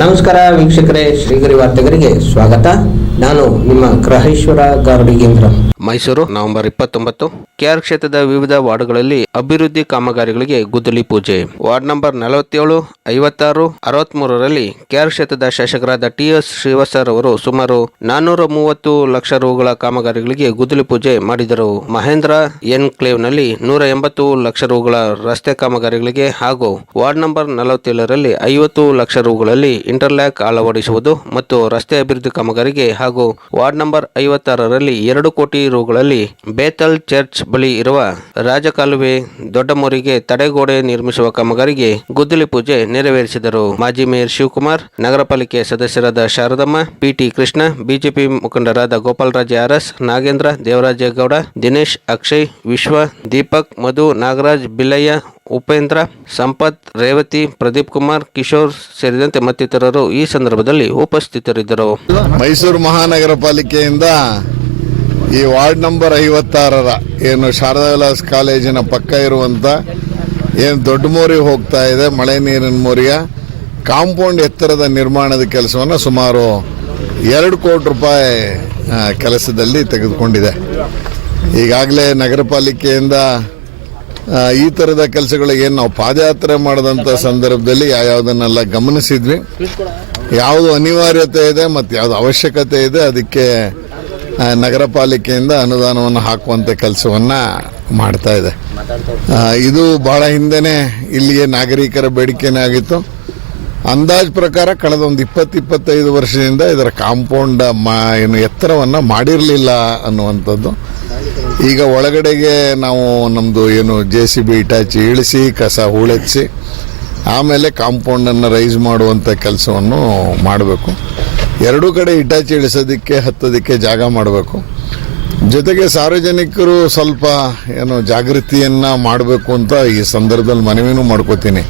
ನಮಸ್ಕಾರ ವೀಕ್ಷಕರೇ, ಶ್ರೀಗರಿ ವಾರ್ತೆಗರಿಗೆ ಸ್ವಾಗತ. ನಾನು ನಿಮ್ಮ ಗ್ರಹೇಶ್ವರ ಗಾರ್ಡಿಗೇಂದ್ರ ಮೈಸೂರು, ನವೆಂಬರ್ ಇಪ್ಪತ್ತೊಂಬತ್ತು. ಕೆಆರ್ ಕ್ಷೇತ್ರದ ವಿವಿಧ ವಾರ್ಡ್ಗಳಲ್ಲಿ ಅಭಿವೃದ್ಧಿ ಕಾಮಗಾರಿಗಳಿಗೆ ಗುದ್ದಲಿ ಪೂಜೆ. ವಾರ್ಡ್ ನಂಬರ್ ನಲವತ್ತೇಳು, ಐವತ್ತಾರು, ಅರವತ್ಮೂರರಲ್ಲಿ ಕೆಆರ್ ಕ್ಷೇತ್ರದ ಶಾಸಕರಾದ ಟಿಎಸ್ ಶ್ರೀವಾಸ್ತರ್ ಅವರು ಸುಮಾರು ನಾನ್ನೂರ ಮೂವತ್ತು ಲಕ್ಷ ರುಗಳ ಕಾಮಗಾರಿಗಳಿಗೆ ಗುದ್ದಲಿ ಪೂಜೆ ಮಾಡಿದರು. ಮಹೇಂದ್ರ ಎನ್ನಲ್ಲಿ ನೂರ ಎಂಬತ್ತು ಲಕ್ಷ ರುಗಳ ರಸ್ತೆ ಕಾಮಗಾರಿಗಳಿಗೆ ಹಾಗೂ ವಾರ್ಡ್ ನಂಬರ್ ನಲವತ್ತೇಳರಲ್ಲಿ ಐವತ್ತು ಲಕ್ಷ ರುಗಳಲ್ಲಿ ಇಂಟರ್ಲ್ಯಾಕ್ ಅಳವಡಿಸುವುದು ಮತ್ತು ರಸ್ತೆ ಅಭಿವೃದ್ಧಿ ಕಾಮಗಾರಿಗೆ ಹಾಗೂ ವಾರ್ಡ್ ನಂಬರ್ ಐವತ್ತಾರರಲ್ಲಿ ಎರಡು ಕೋಟಿ ರುಗಳಲ್ಲಿ ಬೇತಲ್ ಚರ್ಚ್ ಬಳಿ ಇರುವ ರಾಜಕಾಲುವೆ ದೊಡ್ಡಮೂರಿಗೆ ತಡೆಗೋಡೆ ನಿರ್ಮಿಸುವ ಕಾಮಗಾರಿಗೆ ಗುದ್ದಲಿ ಪೂಜೆ ನೆರವೇರಿಸಿದರು. ಮಾಜಿ ಮೇಯರ್ ಶಿವಕುಮಾರ್, ನಗರ ಪಾಲಿಕೆ ಸದಸ್ಯರಾದ ಶಾರದಮ್ಮ ಪಿಟಿ ಕೃಷ್ಣ ಬಿಜೆಪಿ ಮುಖಂಡರಾದ ಗೋಪಾಲರಾಜ್ ಅರಸ್ ನಾಗೇಂದ್ರ ದೇವರಾಜೇಗೌಡ ದಿನೇಶ್ ಅಕ್ಷಯ್, ವಿಶ್ವ, ದೀಪಕ್, ಮಧು ನಾಗರಾಜ್, ಬಿಲ್ಲಯ್ಯ ಉಪೇಂದ್ರ, ಸಂಪತ್, ರೇವತಿ, ಪ್ರದೀಪ್ ಕುಮಾರ್, ಕಿಶೋರ್ ಸೇರಿದಂತೆ ಮತ್ತಿತರರು ಈ ಸಂದರ್ಭದಲ್ಲಿ ಉಪಸ್ಥಿತರಿದ್ದರು. ಮೈಸೂರು ಮಹಾನಗರ ಪಾಲಿಕೆಯಿಂದ ಈ ವಾರ್ಡ್ ನಂಬರ್ ಐವತ್ತಾರರ ಏನು ಶಾರದಾ ವಿಲಾಸ್ ಕಾಲೇಜಿನ ಪಕ್ಕ ಇರುವಂತ ಏನು ದೊಡ್ಡ ಮೋರಿ ಹೋಗ್ತಾ ಇದೆ, ಮಳೆ ನೀರಿನ ಮೋರಿಯ ಕಾಂಪೌಂಡ್ ಎತ್ತರದ ನಿರ್ಮಾಣದ ಕೆಲಸವನ್ನು ಸುಮಾರು ಎರಡು ಕೋಟಿ ರೂಪಾಯಿ ಕೆಲಸದಲ್ಲಿ ತೆಗೆದುಕೊಂಡಿದೆ. ಈಗಾಗಲೇ ನಗರ ಪಾಲಿಕೆಯಿಂದ ಈ ಥರದ ಕೆಲಸಗಳಿಗೆ ನಾವು ಪಾದಯಾತ್ರೆ ಮಾಡಿದಂಥ ಸಂದರ್ಭದಲ್ಲಿ ಯಾವ್ಯಾವುದನ್ನೆಲ್ಲ ಗಮನಿಸಿದ್ವಿ. ಯಾವುದು ಅನಿವಾರ್ಯತೆ ಇದೆ ಮತ್ತು ಯಾವುದು ಅವಶ್ಯಕತೆ ಇದೆ ಅದಕ್ಕೆ ನಗರ ಪಾಲಿಕೆಯಿಂದ ಅನುದಾನವನ್ನು ಹಾಕುವಂಥ ಕೆಲಸವನ್ನು ಮಾಡ್ತಾ ಇದೆ. ಇದು ಬಹಳ ಹಿಂದೆನೇ ಇಲ್ಲಿಗೆ ನಾಗರಿಕರ ಬೇಡಿಕೆನೇ ಆಗಿತ್ತು. ಅಂದಾಜ್ ಪ್ರಕಾರ ಕಳೆದ ಒಂದು ಇಪ್ಪತ್ತು ಇಪ್ಪತ್ತೈದು ವರ್ಷದಿಂದ ಇದರ ಕಾಂಪೌಂಡ್ ಮಾ ಏನು ಎತ್ತರವನ್ನು ಮಾಡಿರಲಿಲ್ಲ ಅನ್ನುವಂಥದ್ದು. ಈಗ ಒಳಗಡೆಗೆ ನಾವು ನಮ್ಮದು ಏನು ಜೆ ಸಿ ಬಿ ಇಟಾಚಿ ಇಳಿಸಿ, ಕಸ ಹೂಳೆಚ್ಚಿ ಆಮೇಲೆ ಕಾಂಪೌಂಡನ್ನು ರೈಸ್ ಮಾಡುವಂಥ ಕೆಲಸವನ್ನು ಮಾಡಬೇಕು. ಎರಡೂ ಕಡೆ ಇಟಾಚಿ ಇಳಿಸೋದಕ್ಕೆ, ಹತ್ತೋದಕ್ಕೆ ಜಾಗ ಮಾಡಬೇಕು. ಜೊತೆಗೆ ಸಾರ್ವಜನಿಕರು ಸ್ವಲ್ಪ ಏನು ಜಾಗೃತಿಯನ್ನು ಮಾಡಬೇಕು ಅಂತ ಈ ಸಂದರ್ಭದಲ್ಲಿ ಮನವಿನೂ ಮಾಡ್ಕೋತೀನಿ.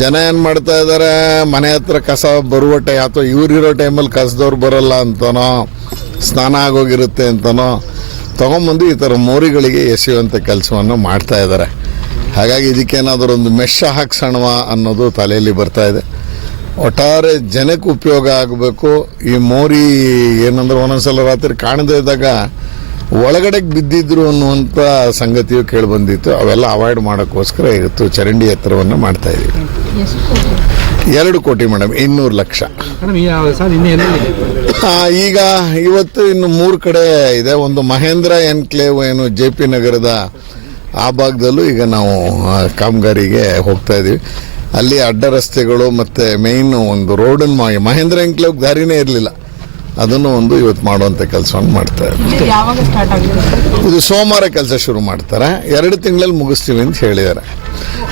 ಜನ ಏನು ಮಾಡ್ತಾ ಇದ್ದಾರೆ ಮನೆ ಹತ್ರ ಕಸ ಬರುವ ಟೈ, ಅಥವಾ ಇವ್ರಿರೋ ಟೈಮಲ್ಲಿ ಕಸದವ್ರು ಬರಲ್ಲ ಅಂತನೋ, ಸ್ನಾನ ಆಗೋಗಿರುತ್ತೆ ಅಂತನೋ, ತಗೊಂಬಂದು ಈ ಥರ ಮೋರಿಗಳಿಗೆ ಎಸೆಯುವಂಥ ಕೆಲಸವನ್ನು ಮಾಡ್ತಾ ಇದ್ದಾರೆ ಹಾಗಾಗಿ ಇದಕ್ಕೇನಾದರೂ ಒಂದು ಮೆಷ ಹಾಕ್ಸೋಣವ ಅನ್ನೋದು ತಲೆಯಲ್ಲಿ ಬರ್ತಾ ಇದೆ. ಒಟ್ಟಾರೆ ಜನಕ್ಕೆ ಉಪಯೋಗ ಆಗಬೇಕು. ಈ ಮೋರಿ ಏನಂದ್ರೆ ಒಂದೊಂದ್ಸಲ ರಾತ್ರಿ ಕಾಣದೇ ಇದ್ದಾಗ ಒಳಗಡೆಗೆ ಬಿದ್ದಿದ್ರು ಅನ್ನುವಂಥ ಸಂಗತಿಯು ಕೇಳಿ ಬಂದಿತ್ತು. ಅವೆಲ್ಲ ಅವಾಯ್ಡ್ ಮಾಡೋಕ್ಕೋಸ್ಕರ ಇವತ್ತು ಚರಂಡಿ ಎತ್ತರವನ್ನು ಮಾಡ್ತಾ ಇದ್ದೀವಿ. ಎರಡು ಕೋಟಿ ಮೇಡಮ್. ಇನ್ನೂರು ಲಕ್ಷ. ಈಗ ಇವತ್ತು ಇನ್ನು ಮೂರು ಕಡೆ ಇದೆ. ಒಂದು ಮಹೇಂದ್ರ ಎನ್ಕ್ಲೇವ್ ಏನು ಜೆ ಪಿ ನಗರದ ಆ ಭಾಗದಲ್ಲೂ ಈಗ ನಾವು ಕಾಮಗಾರಿಗೆ ಹೋಗ್ತಾ ಇದ್ದೀವಿ. ಅಲ್ಲಿ ಅಡ್ಡ ರಸ್ತೆಗಳು ಮತ್ತು ಮೇಯ್ನ್ ಒಂದು ರೋಡನ್ನು ಮಹೇಂದ್ರ ಎನ್ಕ್ಲೇವ್ ದಾರಿನೇ ಇರಲಿಲ್ಲ. ಅದನ್ನು ಒಂದು ಇವತ್ತು ಮಾಡುವಂಥ ಕೆಲಸವನ್ನು ಮಾಡ್ತಾ ಇದ್ದೀವಿ ಯಾವಾಗ ಸ್ಟಾರ್ಟ್ ಆಗಿದೆ ಇದು ಸೋಮವಾರ ಕೆಲಸ ಶುರು ಮಾಡ್ತಾರೆ. ಎರಡು ತಿಂಗಳಲ್ಲಿ ಮುಗಿಸ್ತೀವಿ ಅಂತ ಹೇಳಿದ್ದಾರೆ.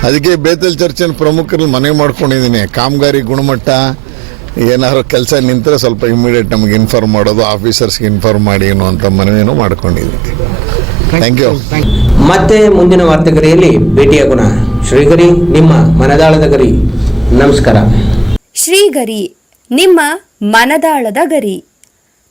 ಅದಕ್ಕೆ ಬೇತಲ್ ಚರ್ಚಿನ ಪ್ರಮುಖರಲ್ಲಿ ಮನವಿ ಮಾಡ್ಕೊಂಡಿದ್ದೀನಿ. ಕಾಮಗಾರಿ ಗುಣಮಟ್ಟ ಏನಾದ್ರು ಕೆಲಸ ನಿಂತರೆ ಸ್ವಲ್ಪ ಇಮಿಡಿಯೇಟ್ ನಮಗೆ ಇನ್ಫಾರ್ಮ್ ಮಾಡೋದು ಆಫೀಸರ್ಸ್ಗೆ ಇನ್ಫಾರ್ಮ್ ಮಾಡಿ ಅನ್ನುವಂಥ ಮನವಿಯನ್ನು ಮಾಡ್ಕೊಂಡಿದ್ದೀನಿ. ಥ್ಯಾಂಕ್ ಯು ಮತ್ತೆ ಮುಂದಿನ ವಾರ್ತೆಗರಿಯಲ್ಲಿ ಭೇಟಿಯಾಗೋಣ ಶ್ರೀಗರಿ ನಿಮ್ಮ ಮನದಾಳದ ಗರಿ. ನಮಸ್ಕಾರ. ಶ್ರೀಗರಿ ನಿಮ್ಮ ಮನದಾಳದ ಗರಿ.